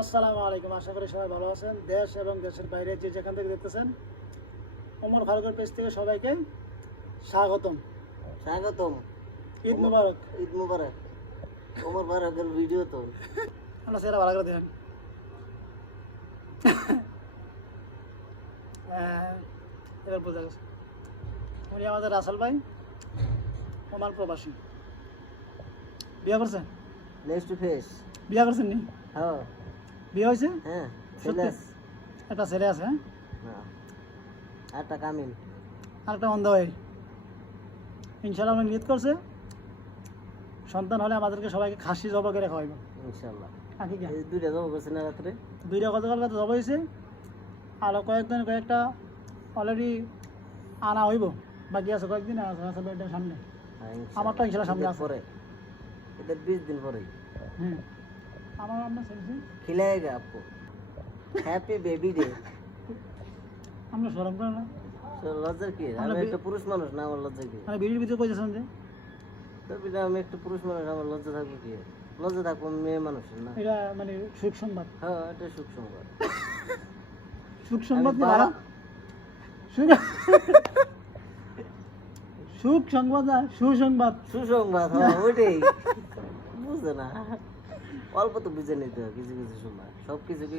আসসালামু আলাইকুম, আশা করি সবাই ভালো আছেন। দেশ এবং দেশের বাইরে যে যেখান থেকে দেখতেছেন, ওমর ফারুকের পেজ থেকে সবাইকে স্বাগতম। স্বাগতম। ঈদ মুবারক। ঈদ মুবারক। ওমর ফারুকের ভিডিও তো আমরা সেটা ভালো করে দেখেন। এবার বোঝা গেছে উনি আমাদের রাসেল ভাই, ওমান প্রবাসী। বিয়ে করছেন? Face to face. বিয়ে করছেন নি? হ্যাঁ বিয়ে হয়েছে? হ্যাঁ। সত্যি? একটা ছেলে আছে, হ্যাঁ, আরটা কামিল, আরেকটা অন্ধ ভাই। ইনশাল্লাহ উনি নিয়ত করছে সন্তান হলে আমাদেরকে সবাইকে খাসি জবা করে খাওয়াইব ইনশাআল্লাহ। আকিকা। এই দুইটা জব করছে না রাত্রে? দুইটা গতকাল রাতে জবা হয়েছে, আরও কয়েকটা অলরেডি আনা হইব, বাকি আছে কয়েকদিন আছে এটা সামনে। আমারটা ইনশাল্লাহ সামনে আছে। পরে এদের 20 দিন পরে হুম, আমার আপনার ছেলে खिलाएगा आपको। Happy baby day. আমরা সরম করে না, লজ্জার কি? আমি একটা পুরুষ মানুষ না, আমার লজ্জা কি? মানে ভিডিওর ভিতরে কইতেছেন যে তবে আমি একটা পুরুষ মানুষ, আমার লজ্জা থাকবে কি? লজ্জা থাকবো মেয়ে মানুষের না। এটা মানে সুখ সংবাদ। হ্যাঁ, এটা সুখ সংবাদ। সুখ সংবাদ কি আমি ভালো? সুখ সংবাদ না, সুসংবাদ। সুসংবাদ, হ্যাঁ ওইটাই। বুঝে না, অল্প তো বুঝে নিতে হয় কিছু কিছু সময়, সব কিছু কি